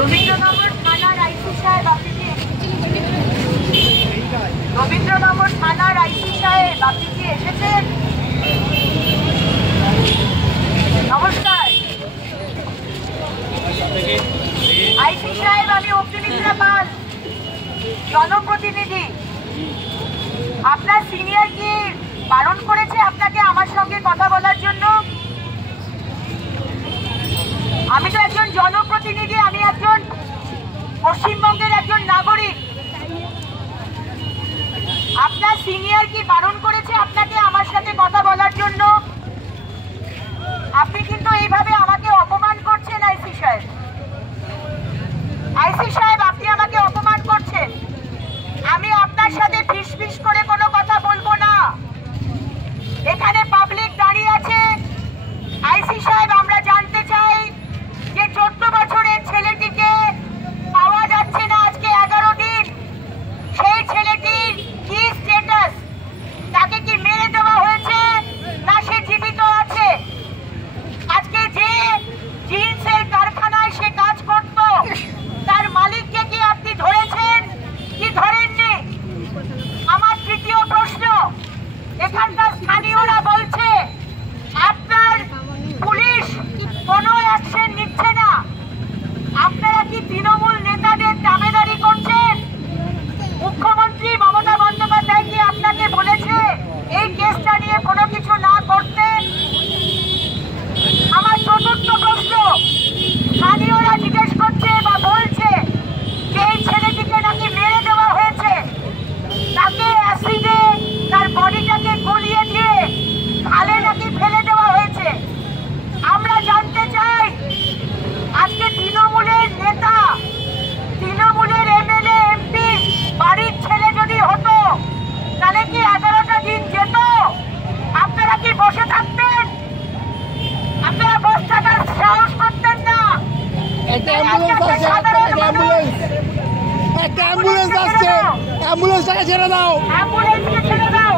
রবীন্দ্রনগর থানার আইসি সাহেব রবীন্দ্রনগর থানার আইসি সাহেব আপনি কি এসেছেন? নমস্কার আইসি সাহেব, আমি অগ্নিমিত্রা পাল, জনপ্রতিনিধি। আপনার সিনিয়র কি বারণ করেছে আপনাকে আমার সঙ্গে কথা বলার জন্য? আমি তো একজন জনপ্রতিনিধি, আমি একজন পশ্চিমবঙ্গের একজন নাগরিক। আপনার সিনিয়র কি বারণ করেছে আপনাকে আমার সাথে কথা বলার জন্য? আপনি কিন্তু এইভাবে আমাকে অপমান করছেন আইসি সাহেব। আইসি সাহেব, আপনি আমাকে অপমান করছেন। আমি আপনার সাথে ফিসফিস করে কোনো কথা বলবো না। এখানে পাবলিক দাঁড়িয়ে আছে। আইসি সাহেব, আমরা জানতে চাই যে 14 বছরের ছেলেটিকে পাওয়া যাচ্ছে না আজকে 11 দিন। সেই ছেলেটির কি স্ট্যাটাস? তাকে কি মেরে দেওয়া হয়েছে না সে জীবিত আছে? আজকে যে জিন্সের কারখানায় সে কাজ করত, তার মালিককে কি আপনি ধরেছেন কি ধরেননি? আমার তৃতীয় প্রশ্ন, এখানকার স্থানীয়রা বলছে আপনার পুলিশ কোনো অ্যাকশন নিচ্ছে না। আপনারা কি তৃণমূল নেতাদের দাবেদারি করছেন? মুখ্যমন্ত্রী মমতা বন্দ্যোপাধ্যায় কি আপনাকে বলেছে এই কেসটা নিয়ে কোনো কিছু না করতে? আমার চতুর্থ প্রশ্ন, স্থানীয়রা জিজ্ঞেস করছে বা বলছে যে এই ছেলেটিকে নাকি মেরে দেওয়া হয়েছে, তাকে অ্যাসিডে তার বডিটাকে গলিয়ে দিয়ে খালে নাকি ফেলে দেওয়া হয়েছে। আমরা জানতে চাই আজকে তৃণমূলের নেতা, তৃণমূলের এমএলএ এমপি বাড়ির ছেলে যদি হতো তাহলে কি 11টা দিন যেত? আপনারা কি বসে থাকতেন? আপনারা বসে থাকার সাহস করতেন না? অ্যাম্বুলেন্সটাকে ছেড়ে দাও, অ্যাম্বুলেন্সকে ছেড়ে দাও।